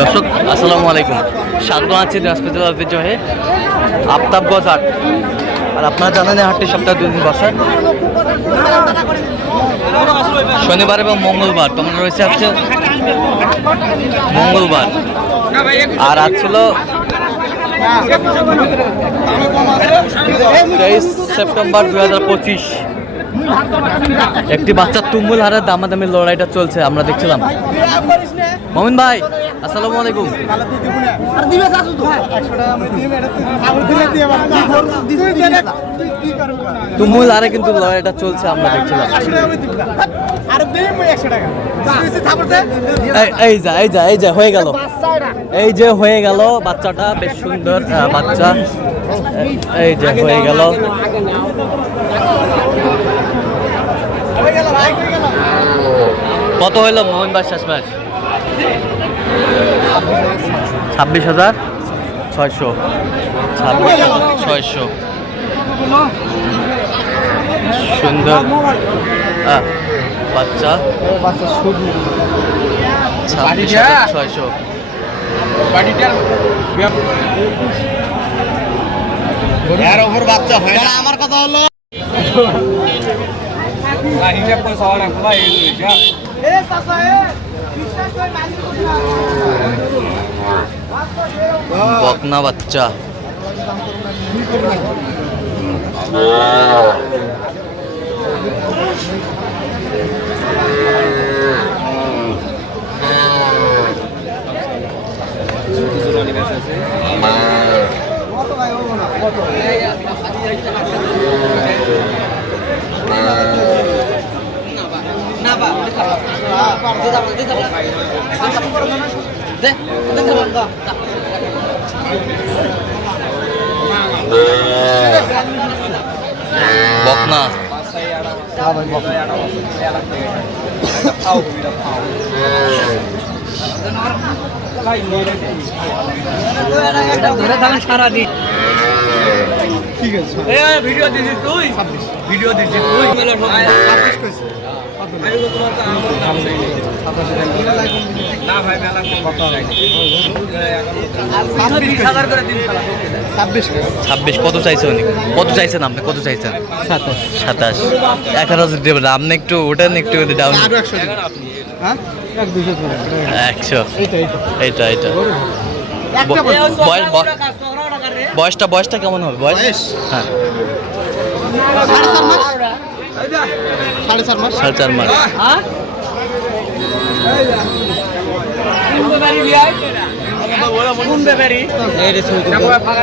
দর্শক, আসসালামু আলাইকুম। স্বাগত আছি জেলার ঐতিহ্যবাহী আফতাবগঞ্জ হাট আর আপনারা জানেন এই হাটটি সপ্তাহে দুই দিন শনিবার এবং মঙ্গলবার তোমার রয়েছে আজকে মঙ্গলবার। আর আজ ছিল তেইশ সেপ্টেম্বর দুই হাজার পঁচিশ। একটি বাচ্চার তুমুল হারে দামাদামি লড়াইটা চলছে, আমরা দেখছিলাম। মমিন ভাই আসসালামু আলাইকুম। তুমুল হারে কিন্তু লড়াইটা চলছে আমরা দেখছিলাম। এই- এই যা এই যা এই যা হয়ে গেল। এই যে হয়ে গেল বাচ্চাটা বেশ সুন্দর বাচ্চা। এই যে হয়ে গেল। কত হইল মোহন ভাই শেষ ম্যাচ? ছাব্বিশ হাজার? ছয়শো। ছাব্বিশ ছয়শো। সুন্দর। বাচ্চা। ছাব্বিশ হাজার ছয়শো। আমার কথা হলো বকনা বাচ্চা বকনা। ভিডিও দিছিস তুই? ভিডিও দিছিস তুই? মেলা বিশ হাজার করে দিন ছাব্বিশ কত চাইছে উনি? কত চাইছেন আপনি? কত চাইছেন? সাতাশ। এক হাজার যদি দেবেন আপনি একটু ওঠেন একটু ডাউন একশো এইটা এইটা। ব- বয়স ব- বয়সটা বয়সটা কেমন হবে বয়স? হ্যাঁ। সাড়ে চার মাস। সাড়ে চার মাস। ব্যাপারি? ফাঁকা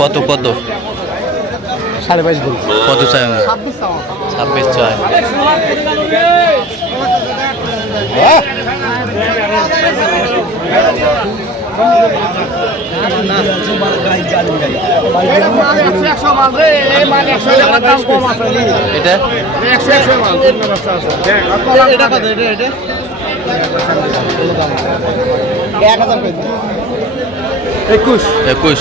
কত কত? সাড়ে বাইশ গরু কত চাই? ছাব্বিশ চাই। এটা? এক হাজার। একুশ। একুশ।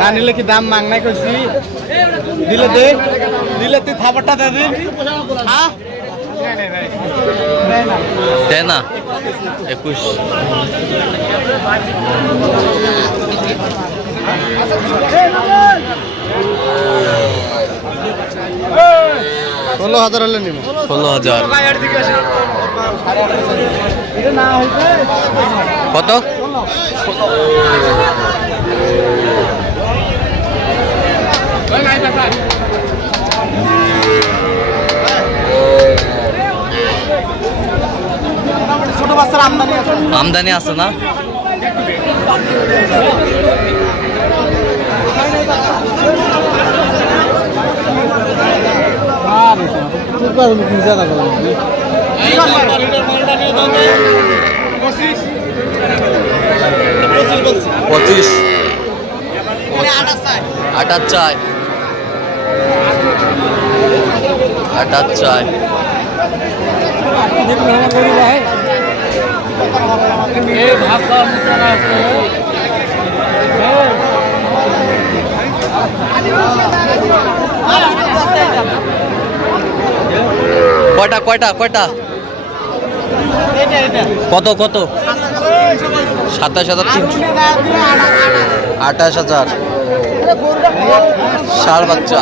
না নিলে কি দাম মাংনাই করছি? দিলে দে। দিলে তুই খাবারটা দে দিন হ্যাঁ দেয় না। একুশ। ষোলো হাজার হলে নিব। ষোলো হাজার। না কত আমদানি আছে। আমদানি আছে না পঁচিশ আটার চায় আটার চায় কয়টা কয়টা কয়টা? কত কত? সাতাশ হাজার তিনশো। আঠাশ হাজার। ষাড় বাচ্চা।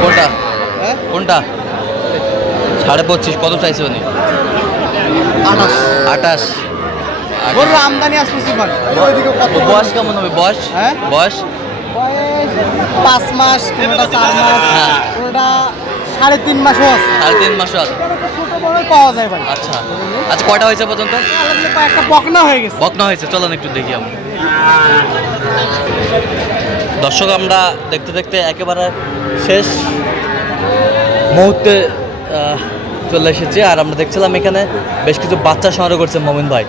কোনটা হ্যাঁ কোনটা? সাড়ে পঁচিশ কত চাইছে উনি? আঠাশ। আঠাশ। গরুর আমদানি? বয়স কেমন হবে? বয়স? হ্যাঁ? বয়স? পাঁচ মাস কোনোটা চার মাস। হ্যাঁ। সাড়ে তিন মাসও আছে। সাড়ে তিন আছে। পাওয়া যায় ভাই। আচ্ছা। আচ্ছা কয়টা হয়েছে পর্যন্ত? বকনা হয়ে গেছে। বকনা হয়েছে চলেন একটু দেখি আমরা। দর্শক আমরা দেখতে দেখতে একেবারে শেষ মুহূর্তে চলে এসেছি আর আমরা দেখছিলাম এখানে বেশ কিছু বাচ্চা সংগ্রহ করছে মমিন ভাই।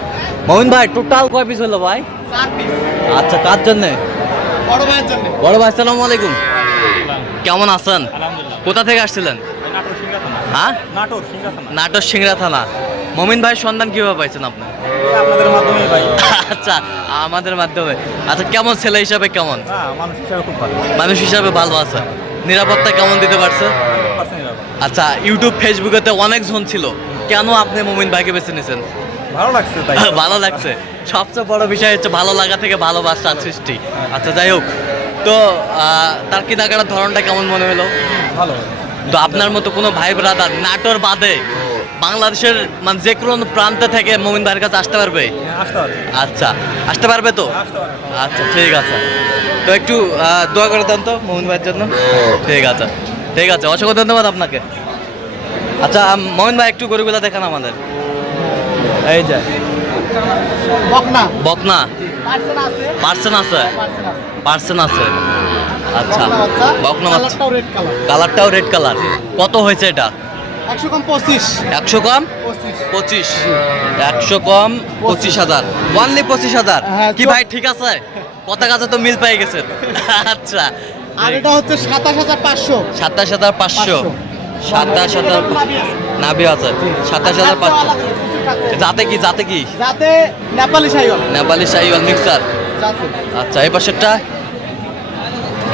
মমিন ভাই টোটাল কয় পিস হলো ভাই? আচ্ছা কার জন্যে? বড় ভাই আসসালামু আলাইকুম। কেমন আছেন? কোথা থেকে আসছিলেন? হ্যাঁ? নাটোর সিংড়া থানা। মমিন ভাইয়ের সন্ধান কীভাবে পাইছেন আপনি? ভাই। আচ্ছা আমাদের মাধ্যমে। আচ্ছা কেমন ছেলে হিসাবে কেমন? মানুষ হিসাবে খুব ভালো। মানুষ হিসাবে ভালো আছে। নিরাপত্তা কেমন দিতে পারছে? আচ্ছা ইউটিউব ফেসবুকেতে অনেক জন ছিল। কেন আপনি মমিন ভাইকে বেছে নিয়েছেন ভালো লাগছে তাই ভালো লাগছে। সবচেয়ে বড় বিষয় হচ্ছে ভালো লাগা থেকে ভালোবাসার সৃষ্টি। আচ্ছা যাই হোক। তো তার কেনাকাটার ধরনটা কেমন মনে হলো? ভালো। তো আপনার মতো কোনো ভাই ব্রাদার নাটোর বাদে বাংলাদেশের মানে যে কোনো প্রান্ত থেকে মমিন ভাইয়ের কাছে আসতে পারবে? হ্যাঁ, আসতে পারবে। আচ্ছা আসতে পারবে তো? আচ্ছা ঠিক আছে। তো একটু আহ, দোয়া করে দেন তো মোহন ভাইয়ের জন্য। ঠিক আছে। ঠিক আছে অসংখ্য ধন্যবাদ আপনাকে। আচ্ছা মোহন ভাই একটু গরুগুলা দেখান আমাদের। এই যে। বকনা। বকনা। পার্সেন আছে। পার্সেন আছে? আচ্ছা। বকনা কালারটাও রেড কালার কত হয়েছে এটা? একশো কম পঁচিশ। একশো কম? পঁচিশ। একশো কম পঁচিশ হাজার। ওয়ানলি পঁচিশ হাজার। হ্যাঁ, কি ভাই ঠিক আছে? কথা কাছে তো মিল পেয়ে গেছেন। আচ্ছা। আর এটা হচ্ছে সাতাশ হাজার পাঁচশো। সাতাশ হাজার পাঁচশো। সাতাশ হাজার নাবি আছে। সাতাশ হাজার পাঁচশো। যাতে কি যাতে কি? যাতে নেপালি সাইওয়াল নেপালি শাহিওয়াল মিক্সার। আচ্ছা এই পাশেরটা?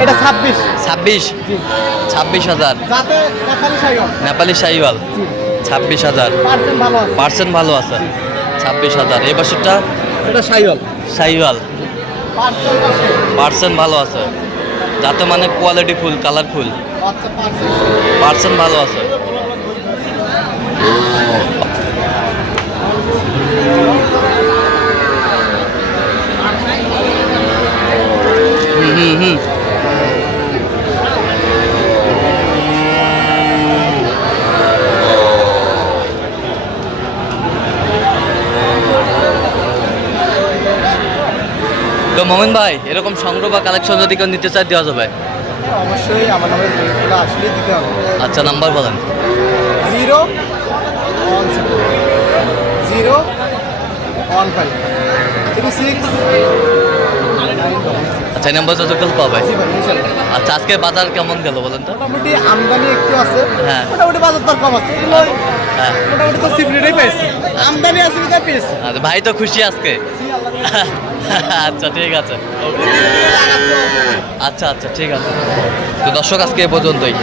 এটা ছাব্বিশ। ছাব্বিশ? ছাব্বিশ হাজার। নেপালি সাইওয়াল ছাব্বিশ হাজার। পার্সেন্ট ভালো আছে। ছাব্বিশ হাজার। এই পাশেরটা? এটা সাইওয়াল পার্সেন্ট পার্সেন্ট ভালো আছে। যাতে মানে কোয়ালিটি ফুল কালারফুল আচ্ছা পার্সেন্ট পার্সেন্ট ভালো আছে। মোমেন ভাই এরকম সংগ্রহ বা কালেকশন যদি কেউ নিতে চায় দেওয়া যাবে। অবশ্যই আমার নামে রেটগুলো আসলে দিতে হবে। আচ্ছা নাম্বার বলেন। Zero zero one five three six এই নাম্বার যতক্ষণ পাবে আচ্ছা আজকে বাজার কেমন গেল বলেন তো? মোটামুটি আমদানি একটু আছে হ্যাঁ। মোটামুটি বাজার দর কম আছে হ্যাঁ। মোটামুটি তো সিপ্রিটাই পেয়েছি। আমদানি আছে বিধায় পেয়েছি। আচ্ছা ভাই তো খুশি আজকে। আচ্ছা ঠিক আছে। আচ্ছা আচ্ছা ঠিক আছে। তো দর্শক আজকে এ পর্যন্তই।